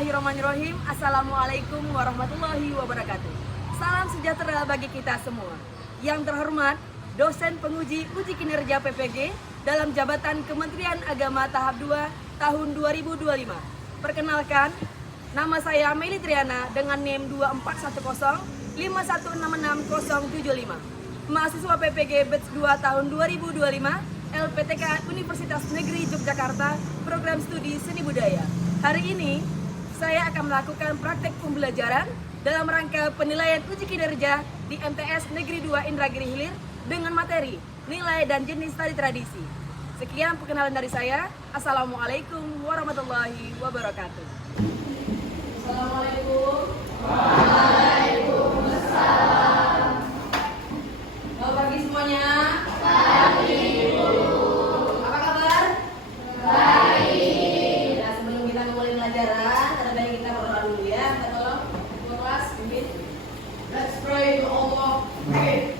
Bismillahirrahmanirrahim. Assalamualaikum warahmatullahi wabarakatuh. Salam sejahtera bagi kita semua. Yang terhormat, dosen penguji uji kinerja PPG dalam jabatan Kementerian Agama tahap 2 tahun 2025. Perkenalkan, nama saya Meli Triana dengan NIM 241051666075. Mahasiswa PPG Batch 2 tahun 2025, LPTK Universitas Negeri Yogyakarta, Program Studi Seni Budaya. Hari ini, saya akan melakukan praktek pembelajaran dalam rangka penilaian uji kinerja di MTS Negeri 2 Indragiri Hilir dengan materi nilai dan jenis tari tradisi. Sekian perkenalan dari saya. Assalamualaikum warahmatullahi wabarakatuh. Assalamualaikum. Waalaikumsalam. Selamat pagi semuanya. Pagi, Bu. Apa kabar? Baik. Nah, sebelum kita mulai pelajaran, ada baik kita berdoa dulu ya. Kita tolong Ketua kelas pimpin. Let's pray to Allah. Pray.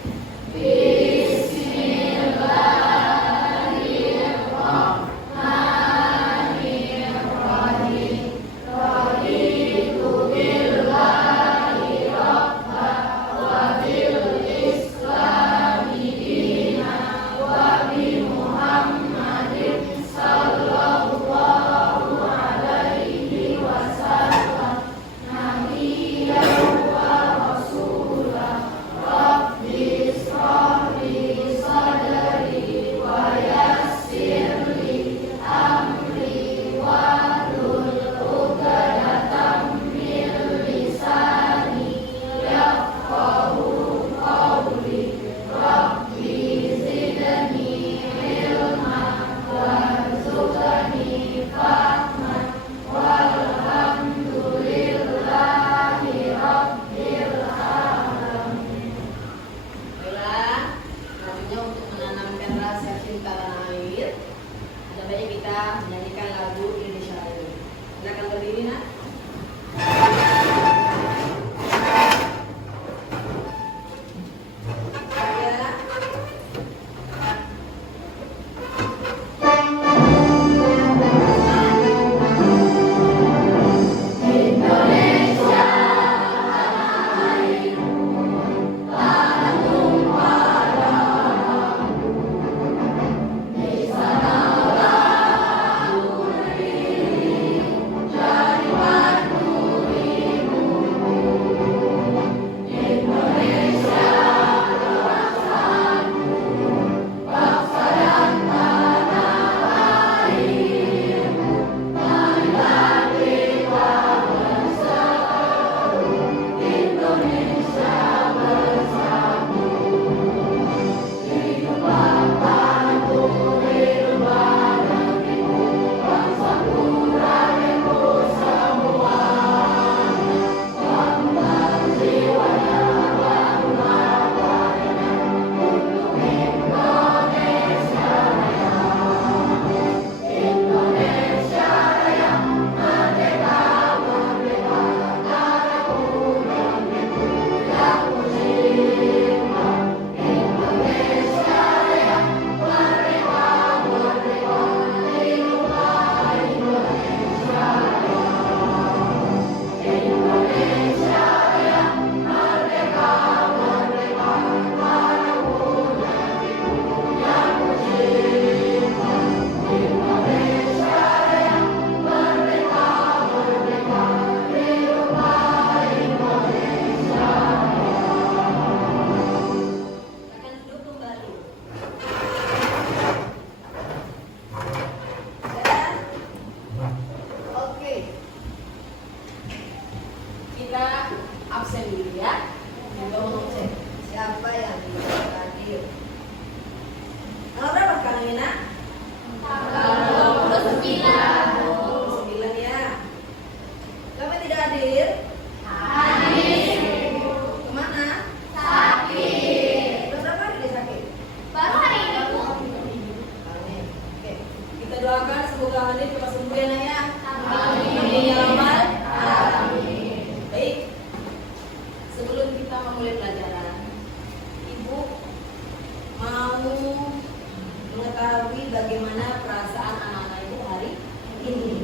Bagaimana perasaan anak-anak itu hari ini?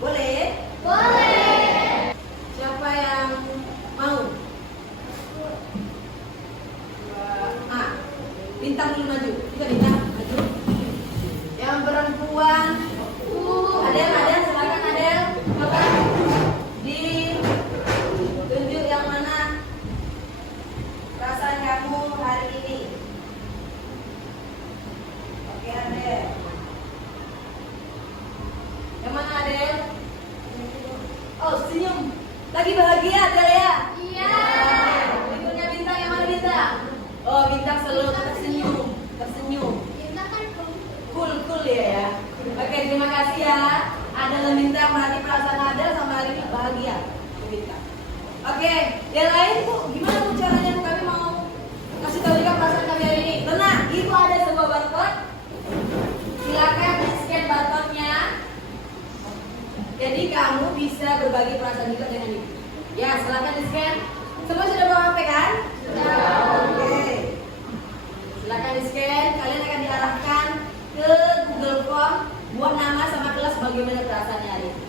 Boleh? Boleh. Oh, senyum. Lagi bahagia, Delia? Iya. Berikutnya bintang, yang mana bintang? Oh, bintang selalu tersenyum. Bintang kan Cool ya. Oke, terima kasih ya. Ada bintang berarti perasaan ada sama hari ini bahagia. Bintang. Oke, yang lain Bu, gimana Bu caranya Bu? Kami mau kasih tahu juga perasaan kami hari ini. Tenang, Ibu ada sebuah barcode. Silakan di-scan barcode-nya. Jadi kamu bisa berbagi perasaan juga dengan Ibu. Ya, silakan di-scan. Semua sudah bawa HP kan? Sudah. Oke. Silakan di-scan. Kalian akan diarahkan ke Google Form buat nama sama kelas bagaimana perasaannya hari ini.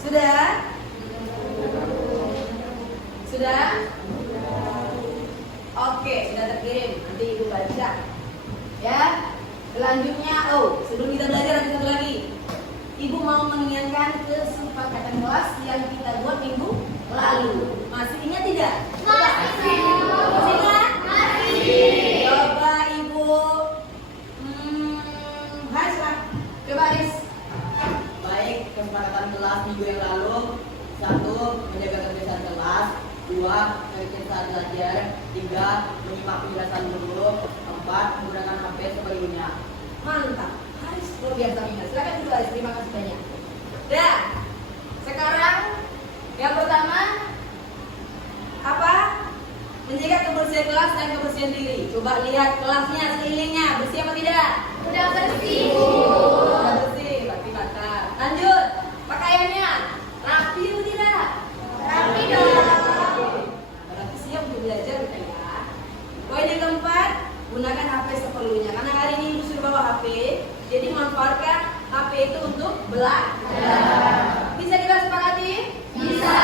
Sudah? Sudah? Oke, sudah terkirim. Nanti Ibu baca. Ya. Selanjutnya, sebelum kita belajar ada satu lagi. Ibu mau mengingatkan kesepakatan kelas yang kita buat minggu lalu. Masih ingat tidak? masih. Masih ingat? Masih. Coba Ibu Haris lah. Coba Haris. Baik, kesepakatan kelas minggu yang lalu. 1. Menjaga kebiasaan kelas. 2. Mengikuti saat belajar. 3. Menyimak penjelasan guru. 4. Menggunakan HP sebagainya. Mantap. Haris luar biasa ingat. Silakan dulu Haris. Terima kasih banyak. Dah. Sekarang yang pertama apa? Menjaga kebersihan kelas dan kebersihan diri. Coba lihat kelasnya, sekelilingnya bersih apa tidak? Udah bersih. Udah bersih, berarti mantap. Lanjut. Pakaiannya rapi atau tidak? Rapi dong. Berarti siap untuk belajar kita ya. Poin yang keempat, gunakan HP seperlunya. Karena hari ini Ibu suruh bawa HP, jadi manfaatkan HP itu untuk belajar. Bisa kita sepakati? Bisa.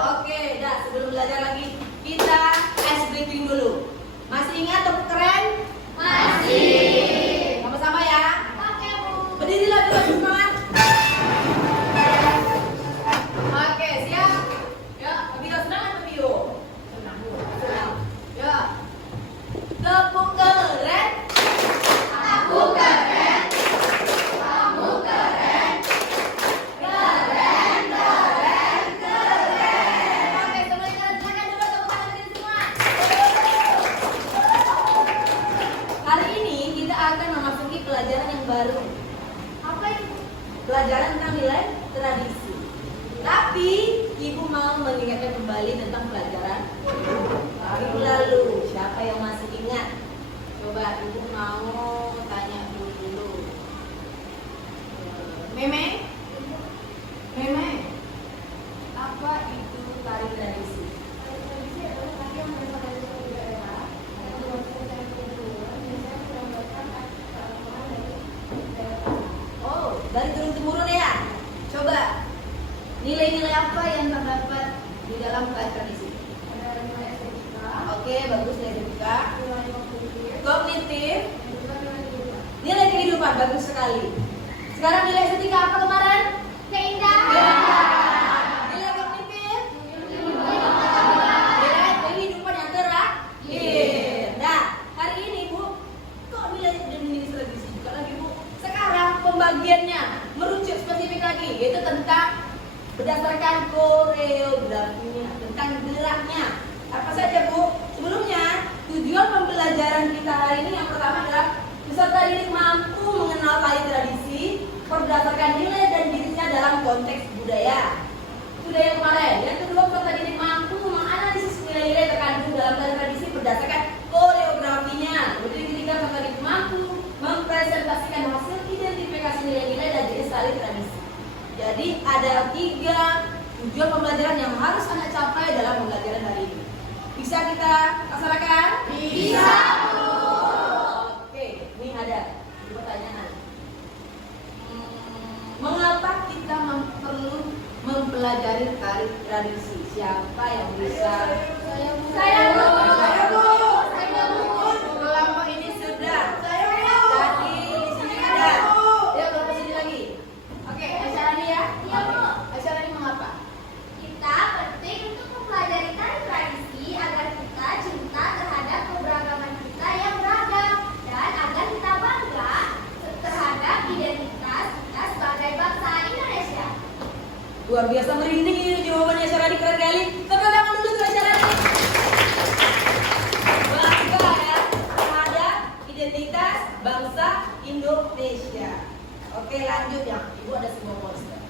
Oke, dah sebelum belajar lagi kita ice breaking dulu. Masih ingat tepuk keren? Masih. Sama-sama ya. Oke, Bu. Berdirilah dulu semangat. Oke, siap. Ya, video senang atau video? Senang. Ya. Tepuk keren. Aku keren. Kamu keren. Keren. Oke, semuanya silakan dulu tepuk tangan berdiri semua. Hari ini kita akan memasuki pelajaran yang baru. Apa itu? Pelajaran tentang nilai tradisi. Tapi Ibu mau mengingatkan kembali tentang pelajaran minggu lalu. Siapa yang masih ingat? Coba Ibu mau tanya dulu. Meme? Meme? Apa itu tari tradisi? Tradisi adalah tari yang berasal dari suatu daerah yang diwakili dari turun-temurun, biasanya melambangkan arti keagamaan dari daerah. Oh, dari turun-temurun ya? Coba nilai-nilai apa yang terdapat di dalam tari tradisi? Ada nilai estetika, Oke, bagus nilai estetika. nilai kognitif, Kognitif, dan juga nilai kehidupan. nilai kehidupan bagus sekali. Sekarang nilai estetika apa kemarin? Keindahan. Nilai kognitif, nilai kehidupan yang terakhir. Nah, hari ini Bu, kok nilai tradisi juga lagi Bu? Sekarang pembagiannya merujuk spesifik lagi, yaitu tentang berdasarkan koreografinya, tentang geraknya. Apa saja Bu? Sebelumnya, tujuan pembelajaran kita hari ini yang pertama adalah peserta didik mampu mengenal tari tradisi berdasarkan nilai dan dirinya dalam konteks budaya. Sudah yang kemarin. Yang kedua, peserta didik mampu menganalisis nilai-nilai terkandung dalam tari tradisi berdasarkan koreografinya. Kemudian yang ketiga, peserta didik mampu mempresentasikan hasil identifikasi nilai-nilai dan jenis tari tradisi. Jadi ada 3 tujuan pembelajaran yang harus Anda capai dalam pembelajaran hari ini. Bisa kita laksanakan? Bisa, Bu. Oke, ini ada pertanyaan. Mengapa kita perlu mempelajari tari tradisi? Siapa yang bisa? Saya, Bu. Saya, Bu. Saya, Bu. Kelompok ini sudah. Tadi di sini ada. Ya, kelompok sini lagi. Oke, Aisyarani ya. Iya, Bu. Aisyarani mengapa? Kita penting untuk mempelajari tari tradisi agar kita cinta terhadap keberagaman kita yang beragam dan agar kita bangga terhadap identitas kita Luar biasa merinding ini jawabannya Syarani, keren kali. Tepuk tangan dulu untuk Syarani. Bangga ya terhadap identitas bangsa Indonesia. Oke, lanjut ya. Ibu ada sebuah poster.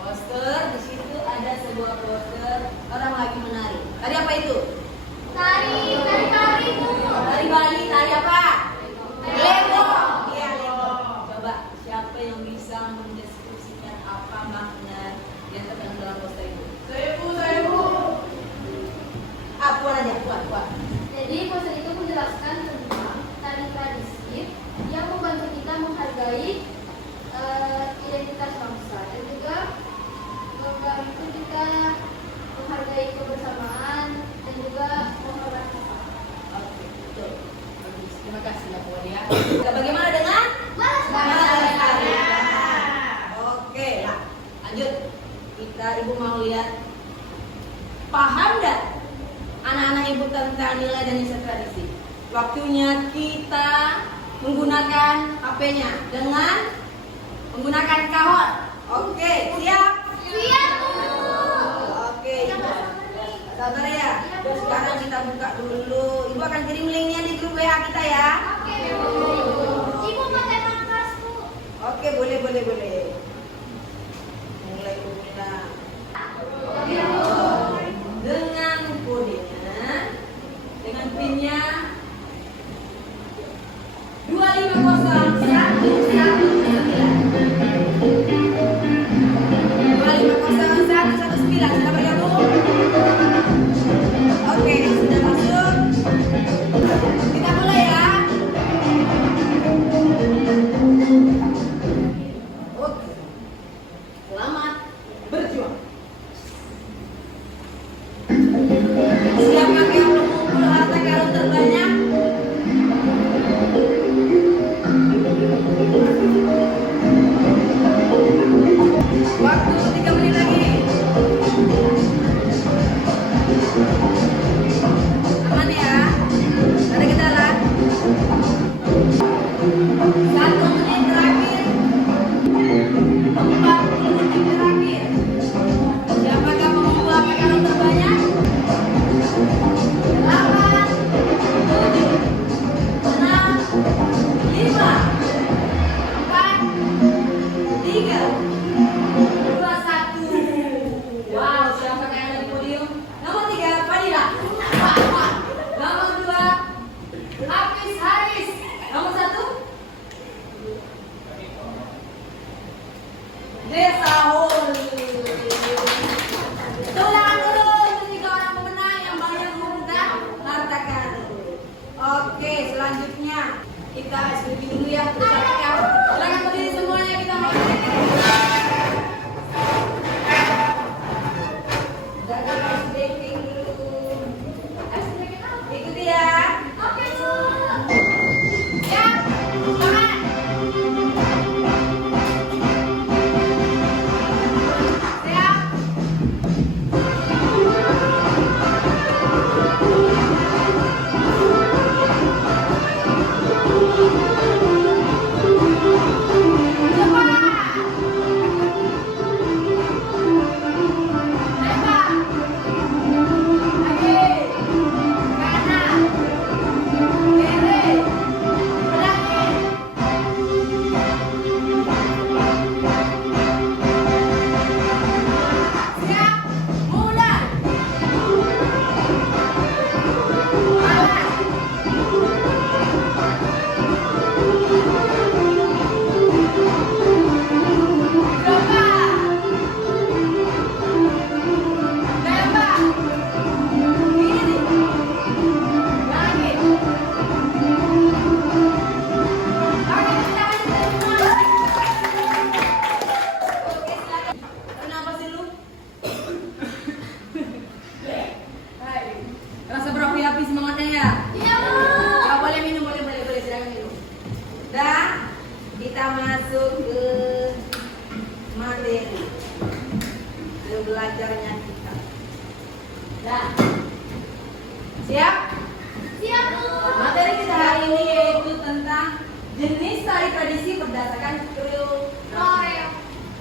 Poster di situ ada sebuah poster orang lagi menari. Tadi apa itu? Tari Bu. Tari Bali, tari apa? Lego. Iya, Lego. Coba siapa yang bisa mendeskripsikan apa makna yang terkandung dalam poster itu? Saya Bu. Puan aja, Puan. Jadi poster itu menjelaskan tentang tari tradisi yang membantu kita menghargai identitas bangsa dan juga membantu kita menghargai kebersamaan dan juga menghormati sesama. Oke, betul. Bagus. Terima kasih ya Puan ya. Bagaimana dengan? Melestarikan. Oke, lah. Lanjut. Ibu mau lihat. Paham nggak anak-anak ibu tentang nilai dan nilai tradisi? Waktunya kita menggunakan HP-nya dengan menggunakan kahon. Oke, siap? Siap Bu. Oke, sabar ya. Sekarang kita buka dulu. Ibu akan kirim linknya di grup WA kita ya. Oke Bu. Ibu pakai nafas Bu. Oke, boleh. Mulai kita dengan kodenya, dengan pinnya 2501119. Sudah bergabung? Oke, sudah masuk. Kita mulai ya. Oke. Selamat berjuang. Siapa yang mengumpul harta karun terbanyak? Waktu 3 menit lagi. Aman ya? Ada kendala? 1 menit terakhir. 40 detik terakhir. Siapakah mengumpul harta karun terbanyak? 8, 7, 6, 5, 4, 3, 2, 1. Wow, siapa yang ada di podium? Nomor 3, Fadila. Nomor 2, Hafiz Haris. Nomor 1, Desa Hol. Tulangan dulu untuk 3 orang pemenang yang banyak mengumpulkan harta karun. Oke, selanjutnya kita SPP dulu ya. Silakan berdiri semuanya, kita mau jaga harus breaking dulu. Ikuti ya. Oke Bu. Siap, semangat. Siap. Rasa berapi-api semangatnya ya? Iya Bu. Ya, boleh minum, boleh, silakan minum. Dan kita masuk ke materi, ke belajarnya kita. Dan siap? Siap Bu. Materi kita hari ini yaitu tentang jenis tari tradisi berdasarkan koreo Koreo.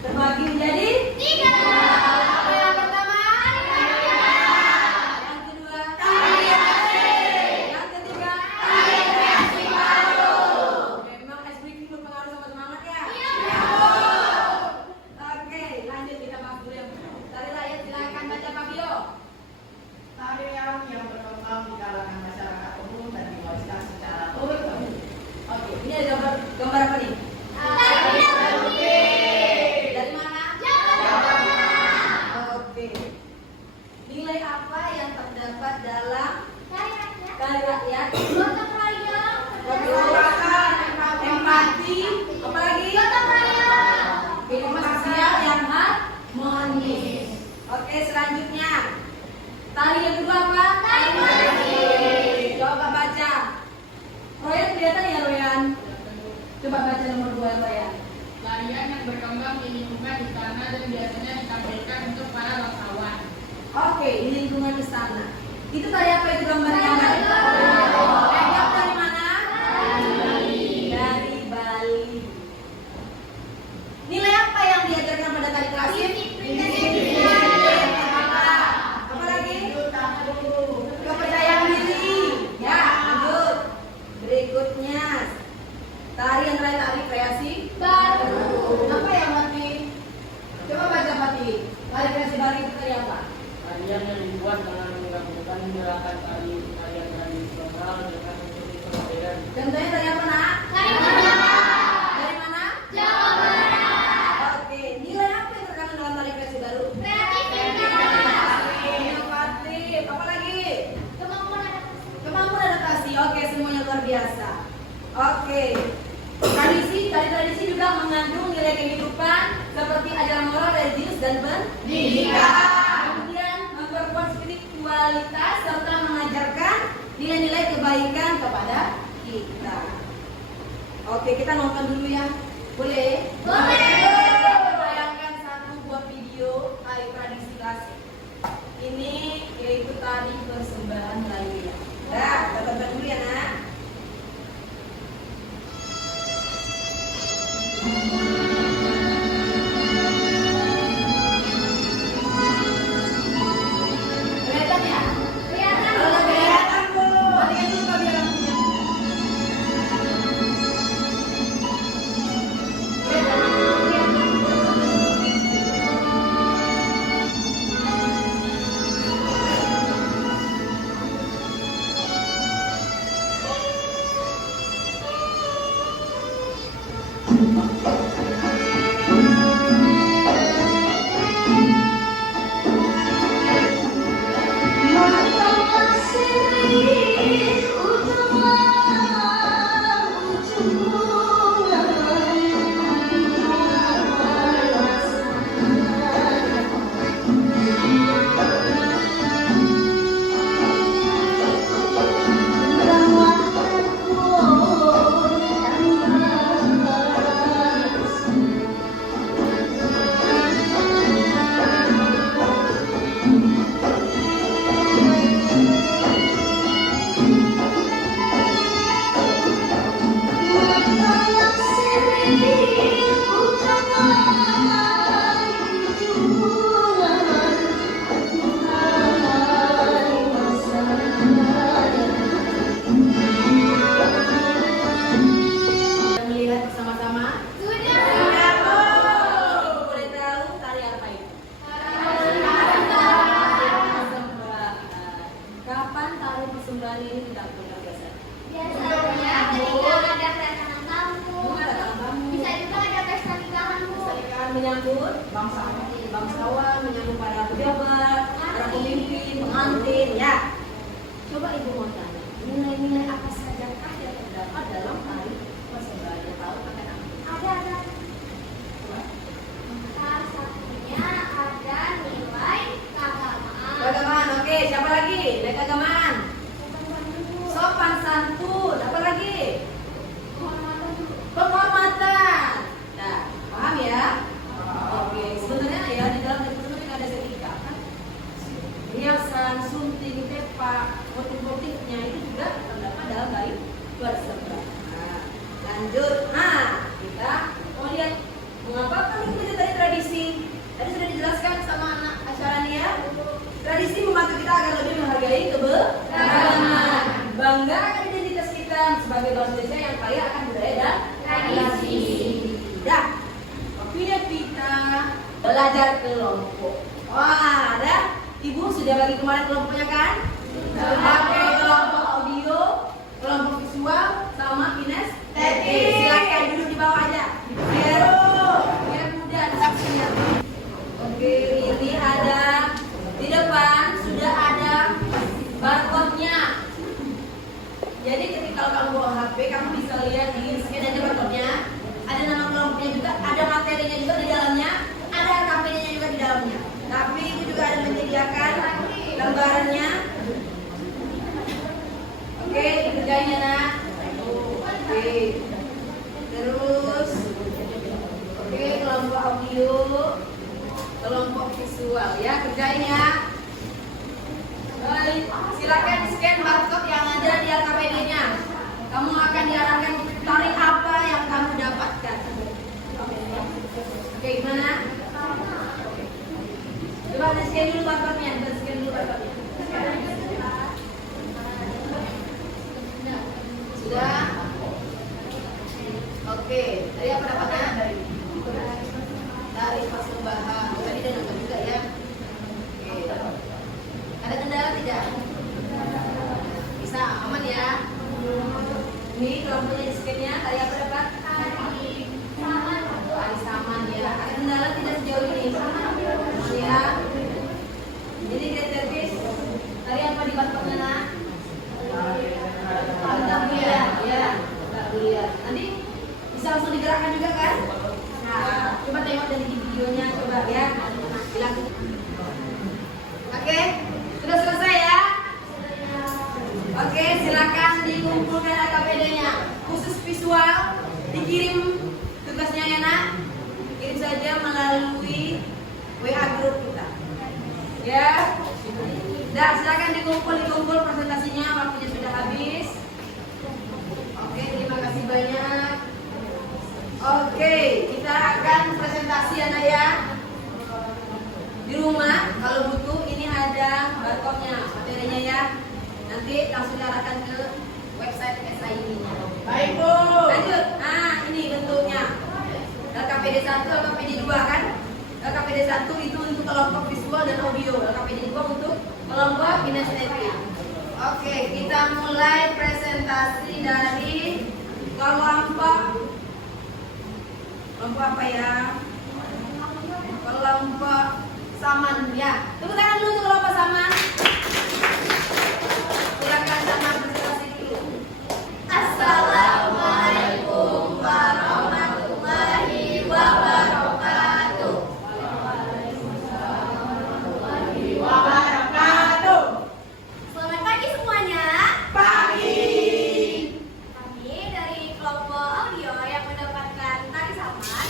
terbagi menjadi 3. selanjutnya. Tari yang kedua apa? Tari tradisi. Coba baca. Royan kelihatan ya Royan? Coba baca nomor 2 Royan. Tarian yang berkembang di lingkungan istana dan biasanya ditampilkan untuk para bangsawan. Oke, di lingkungan istana. Itu tari apa itu gambarnya? Jawab dari mana? Dari Bali. Nilai apa yang diajarkan pada tari klasik? Apa lagi? Kepercayaan diri. Ya, lanjut. Berikutnya, tari yang terakhir tari kreasi Baru. apa ya Mati? Coba baca Mati. Tari kreasi Bali itu tari apa? Tarian yang dibuat dengan menggabungkan gerakan tarian tradisional dengan unsur modern. Contohnya tari apa nak? Tari Jawa. Dari mana? Jawa Barat. Oke, nilai apa yang terkandung dalam tari kreasi baru? Kreativitas. Inovatif. Apa lagi? Kemampuan adaptasi. Kemampuan adaptasi. Oke, semuanya luar biasa. Oke. Tradisi juga mengandung nilai kehidupan seperti ajaran moral, religius dan pendidikan. Kemudian memperkuat spiritualitas serta mengajarkan nilai-nilai kebaikan kepada kita. Oke, kita nonton dulu ya. Boleh? Boleh. Bayangkan satu buah video tari tradisi klasik. Ini yaitu tari persembahan Melayu ya. Nah, kita tonton dulu ya nak. Kelihatan ya? Kelihatan. Kalau kelihatan Bu, matikan dulu Pak, biar lampunya. Melihat bersama-sama. Sudah. Boleh tahu tari apa itu? Kapan tari persembahan ini dilakukan biasanya? Biasanya ketika ada kedatangan tamu. Kedatangan tamu. Bisa juga ada pesta nikahan Bu. Pernikahan menyambut bangsawan, menyambut para pejabat, para pemimpin, pengantin, ya. Coba ibu mau tanya, nilai-nilai apa sajakah yang terdapat dalam tari persembahan? Yang tahu pakai apa? Ada. Coba. Salah satunya ada nilai keagamaan. Keagamaan, oke. Siapa lagi? Nilai keagamaan. Penghormatan. Sopan santun. Apa lagi? Bu. Penghormatan. Nah, paham ya? Oke. Sebenarnya ya di dalam itu ada setrika kan? Hiasan, sunting, tepak, motif-motifnya itu juga terdapat dalam tari persembahan. Nah, lanjut. Nah, kita mau lihat mengapa kami punya tari tradisi. Tadi sudah dijelaskan sama anak acara nih ya. Tradisi membantu kita agar lebih menghargai keberagaman, bangga akan identitas kita sebagai bangsa Indonesia yang kaya akan budaya dan Tradisi. Dah, waktunya kita belajar kelompok. Wah, ada? Ibu sudah bagi kemarin kelompoknya kan? Pakai kelompok audio, kelompok visual, sama kinestetik. Silakan duduk di bawah aja. Biar mudah disaksinya. Oke, ini ada di depan sudah ada barcode-nya. Jadi ketika kamu bawa HP, kamu bisa lihat di scan aja barcode-nya. Ada nama kelompoknya juga, ada materinya juga di dalamnya, ada KP-nya juga di dalamnya. Tapi itu juga ada menyediakan gambarannya. Oke, dikerjain ya nak. Oke. Terus, oke, kelompok audio, kelompok visual ya, kerjain ya. Baik, silakan scan barcode yang ada di LKPD-nya. Kamu akan diarahkan tarik apa yang kamu dapatkan. Oke, gimana? Coba di-scan dulu barcode-nya, di-scan dulu barcode-nya. Sudah? Oke, tadi apa dapatnya? Dari persembahan. Tadi udah nonton juga ya. Oke. Ada kendala tidak? Bisa, aman ya? Ini kelompoknya di-scan-nya. Tadi apa dapat? Hari saman ya. Ada kendala tidak sejauh ini? Aman ya? Jadi grade service. Tadi apa di barcode-nya nak? Tentang bulian, ya. Tentang bulian. Nanti bisa langsung digerakkan juga kan? Nah, coba tengok dari videonya, coba ya. Bilang. Oke, sudah selesai ya? Oke, silakan dikumpulkan LKPD-nya. Khusus visual, dikirim tugasnya ya nak. Kirim saja melalui WA grup kita. Ya. Nah, silakan dikumpul presentasinya, waktunya sudah habis. Oke, terima kasih banyak. Oke, kita akan presentasi anak ya. Di rumah kalau butuh ini ada barcode-nya, materinya ya. Nanti langsung diarahkan ke website SID-nya. Baik Bu. Lanjut. Nah, ini bentuknya. LKPD 1, LKPD 2 kan? LKPD 1 itu untuk kelompok visual dan audio. LKPD 2 untuk kelompok kinestetik. Oke, kita mulai presentasi dari kelompok apa ya? Kelompok saman ya. Tepuk tangan dulu untuk kelompok saman. Silakan saman presentasi dulu. Assalamualaikum warahmatullahi wabarakatuh. Selamat pagi semuanya. Pagi. Kami dari kelompok audio yang mendapatkan tari saman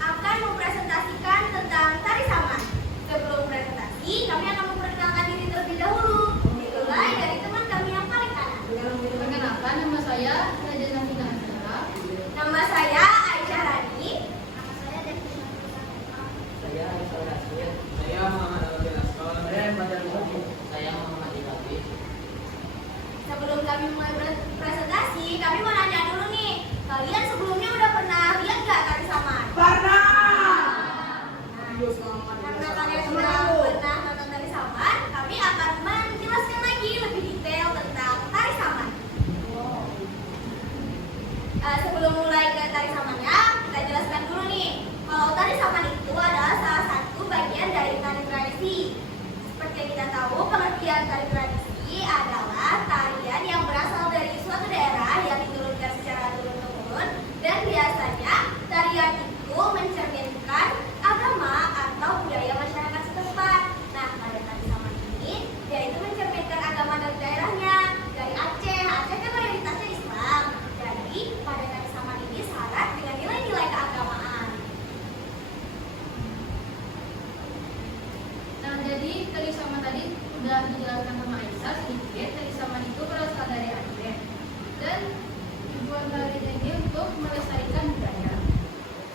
akan mempresentasikan tentang tari saman. Sebelum presentasi, kami akan memperkenalkan diri terlebih dahulu. Dimulai dari teman kami yang paling kanan. Perkenalkan, nama saya Raja Nafina Azhara. Nama saya Aisyah Rani. Saya Rizal Rasid. Saya Muhammad Abdul Asqar. Saya Badar Muhammad. Saya Muhammad Ibabi. Sebelum kami mulai presentasi, kami mau nanya dulu nih. Kalian sebelumnya udah pernah lihat nggak tari saman? Pernah. Karena kalian sudah pernah nonton tari saman, kami akan menjelaskan lagi lebih detail tentang tari saman. Sebelum mulai ke tari samannya, kita jelaskan dulu nih. Kalau tari saman itu adalah salah satu bagian dari tari tradisi. Seperti yang kita tahu, pengertian tari tradisi adalah tarian yang berasal dari suatu daerah yang diturunkan secara turun-temurun, dan biasanya tarian itu mencerminkan agama atau budaya masyarakat setempat. Nah, pada tari saman ini, yaitu mencerminkan agama dari daerahnya. Dari Aceh, Aceh kan mayoritasnya Islam. Jadi, pada tari saman ini syarat dengan nilai-nilai keagamaan. Nah, jadi tari saman tadi sudah dijelaskan sama Aisyah sedikit. Tari saman itu berasal dari Aceh dan tujuan tarinya ini untuk melestarikan budaya.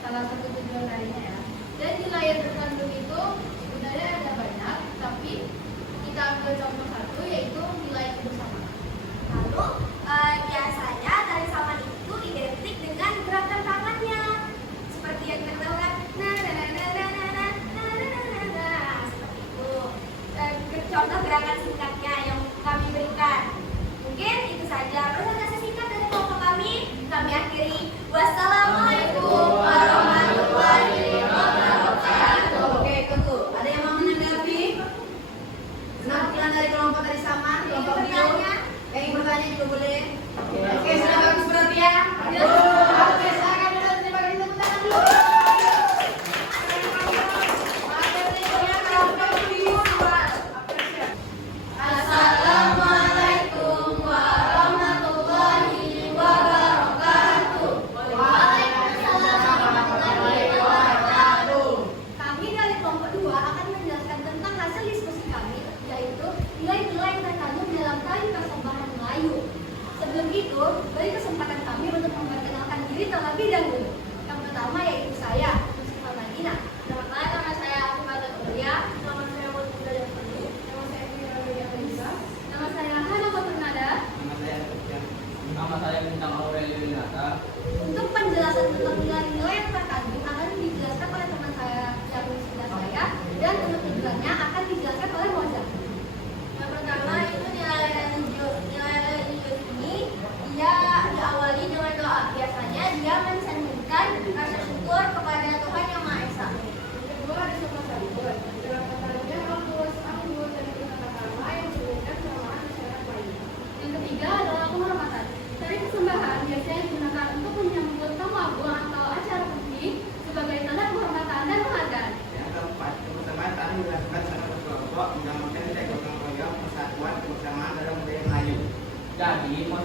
Salah satu tujuan tarinya ya. Dan nilai yang terkandung itu sebenarnya ada banyak, tapi kita ambil contoh satu yaitu nilai kebersamaan. Lalu, biasanya tari saman itu identik dengan gerakan tangannya. Seperti yang kita tahu kan, seperti itu. Contoh gerakan singkatnya yang kami berikan. Mungkin itu saja presentasi singkat dari kelompok kami. Kami akhiri. Wassalamualaikum warahmatullahi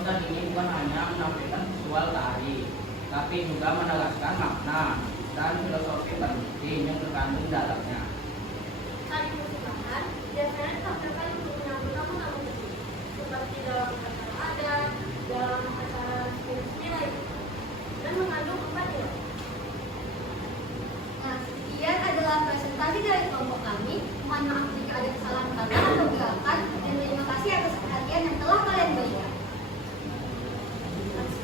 konser ini bukan hanya menampilkan visual tari, tapi juga menegaskan makna dan filosofi penting yang terkandung dalamnya. Tari persembahan biasanya ditampilkan untuk menyambut tamu-tamu penting, seperti dalam acara adat, dalam acara resmi lain, dan mengandung 4 nilai. Nah, sekian adalah presentasi dari kelompok kami. Mohon maaf jika ada kesalahan kata atau gerakan, dan terima kasih atas perhatian yang telah kalian berikan.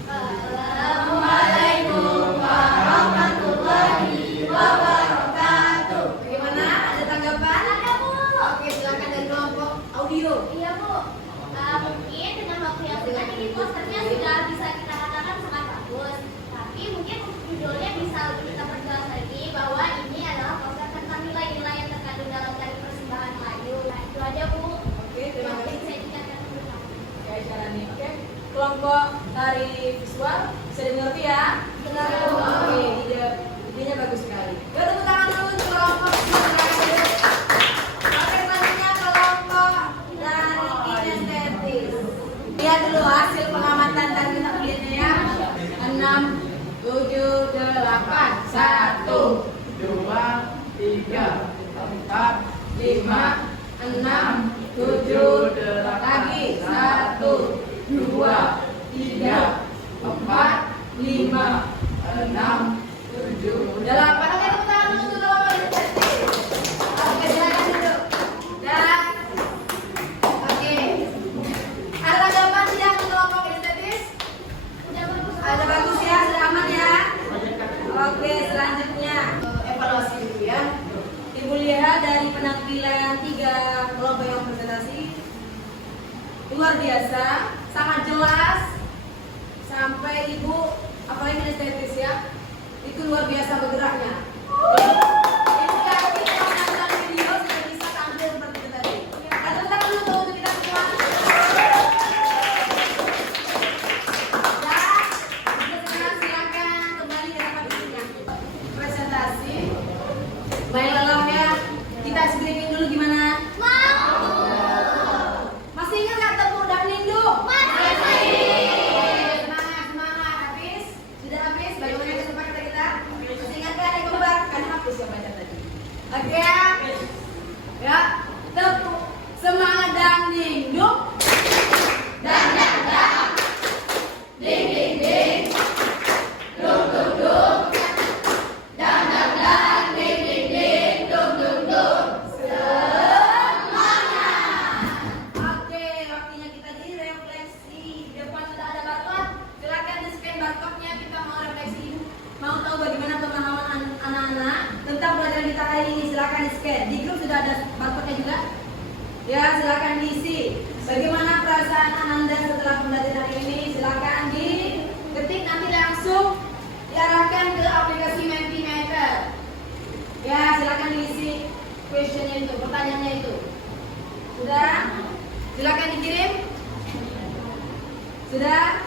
Assalamualaikum warahmatullahi wabarakatuh. Bagaimana? Ada tanggapan? Ada, Bu. Oke, silakan dari kelompok audio. Iya, Bu. Mungkin dengan waktu yang singkat ini posternya sudah bisa kita katakan sangat bagus. Tapi mungkin judulnya bisa lebih kita perjelas lagi bahwa ini adalah poster tentang nilai-nilai yang terkandung dalam tari persembahan Melayu. Nah, itu aja, Bu. Oke, terima Mungkin kasih. saya tingkatkan dulu. Oke, caranya. Oke. Kelompok tari visual bisa dimengerti ya? Benar, Ya, Bu. oke, idenya bagus sekali. Yuk tepuk tangan dulu untuk kelompok visual. Oke, selanjutnya kelompok tari kinestetis. Lihat dulu hasil pengamatan tadi kita lihatnya ya. 6, 7, 8, 1, 2, 3, 4, 5, 6, 7, lagi 1, 2, 3, 4, 5, 6, 7, 8. Oke, tepuk tangan dulu untuk kelompok kinestetis. Oke, silakan duduk. Dan oke. Ada tanggapan tidak untuk kelompok kinestetis? Udah bagus. Ada bagus ya, sudah aman ya. Oke, selanjutnya evaluasi dulu ya. Ibu lihat dari penampilan 3 kelompok yang presentasi luar biasa, sangat jelas. Sampai ibu, apalagi kinestetis ya, itu luar biasa bergeraknya. Ibu yakin kalau menonton video sudah bisa tampil seperti itu tadi. Ada tepuk tangan dulu untuk kita semua. Dan sekarang silakan kembali ke tempat duduknya. Presentasi. Baik lelah ya. Kita screening dulu gimana? Masih ingat nggak tepuk dan nindu? Semangat, semangat. Habis? Sudah habis? Bagaimana kesempatan kita? Masih ingat kan yang keluar? Kan hapus ya baca tadi. Oke ya? Ya. Tepuk. Semangat dan nindu. Dan ding ding ding. Dung dung dung. Dan ding ding ding. Dung dung dung. Oke, waktunya kita direfleksi. Di depan sudah ada barcode. Silakan di scan barcode-nya. Kita mau refleksi ibu. Mau tahu bagaimana pemahaman anak-anak tentang pelajaran kita hari ini? Silakan di scan. Di grup sudah ada barcode-nya juga. Ya, silakan diisi. Bagaimana perasaan Ananda setelah pembelajaran hari ini? Silakan diketik, nanti langsung diarahkan ke aplikasi Mentimeter. Ya, silakan diisi questionnya itu, pertanyaannya itu. Sudah? Silakan dikirim. Sudah?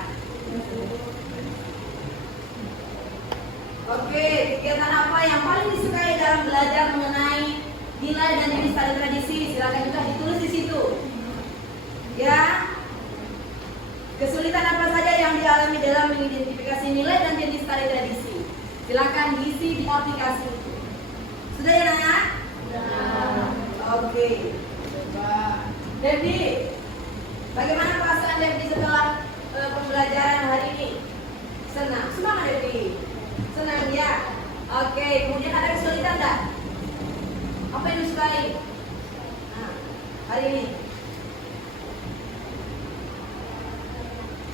Oke, kegiatan apa yang paling disukai dalam belajar mengenai nilai dan jenis tari tradisi? Silakan juga ditulis di situ. Ya. Kesulitan apa saja yang dialami dalam mengidentifikasi nilai dan jenis tari tradisi? Silakan diisi di aplikasi itu. Sudah ya, Naya? Sudah. Oke. Coba. Debbie, bagaimana perasaan Debbie setelah pembelajaran hari ini? Senang. Semangat Debbie. Senang ya. Oke. Kemudian ada kesulitan enggak? Apa yang disukai? Nah, hari ini.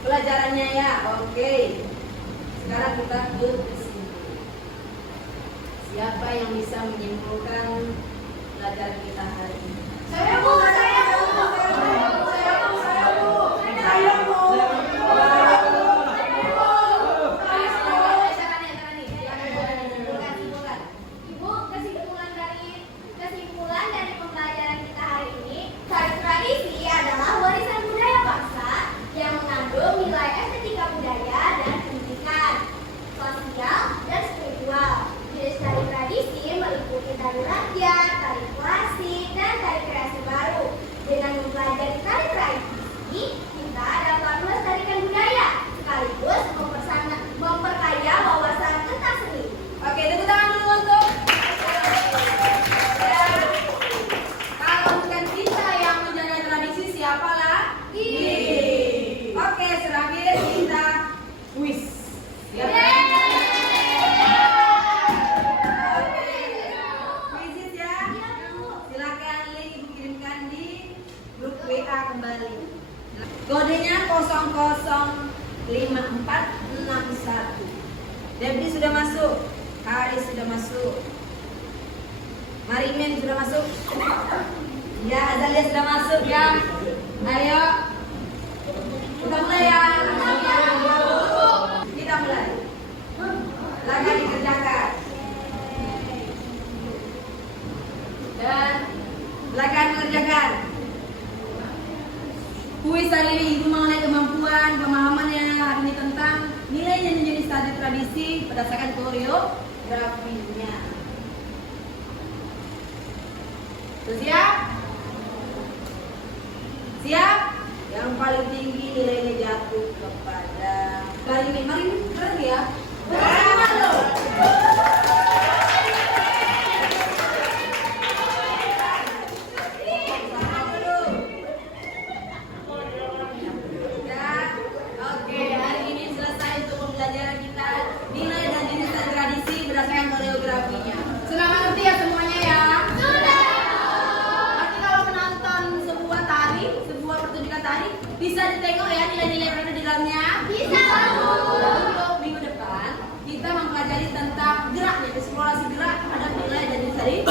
Pelajarannya ya. Oke. Sekarang kita berkesimpulan. Siapa yang bisa menyimpulkan pelajaran kita hari ini? Saya Bu. Ibu, kesimpulan dari pembelajaran kita hari ini, tari tradisi adalah warisan budaya bangsa yang mengandung nilai estetika budaya dan pendidikan, sosial dan spiritual. Jenis tari tradisi meliputi tari rakyat, tari klasik, dan tari kreasi baru 5461. Debbie sudah masuk, Haris sudah masuk, Marimin sudah masuk, ya Azalia sudah masuk ya. Ayo, kita mulai ya. Kita mulai. Lagi dikerjakan. Dan silakan mengerjakan. Kuis hari ini ibu mengenai kemampuan pemahamannya hari ini tentang nilainya menjadi studi tradisi berdasarkan koreografinya. Sudah siap? Siap? Yang paling tinggi nilainya jatuh kepada Marimin. Marimin keren ya? Bersama loh. Oke, hari ini selesai untuk pembelajaran kita nilai dan jenis tradisi berdasarkan koreografinya. Sudah mengerti ya semuanya ya? Sudah. Nanti kalau menonton sebuah tari, sebuah pertunjukan tari, bisa ditengok ya nilai-nilai yang ada di dalamnya? Bisa. Untuk minggu depan kita mempelajari tentang geraknya, eksplorasi gerak terhadap nilai dan jenis tadi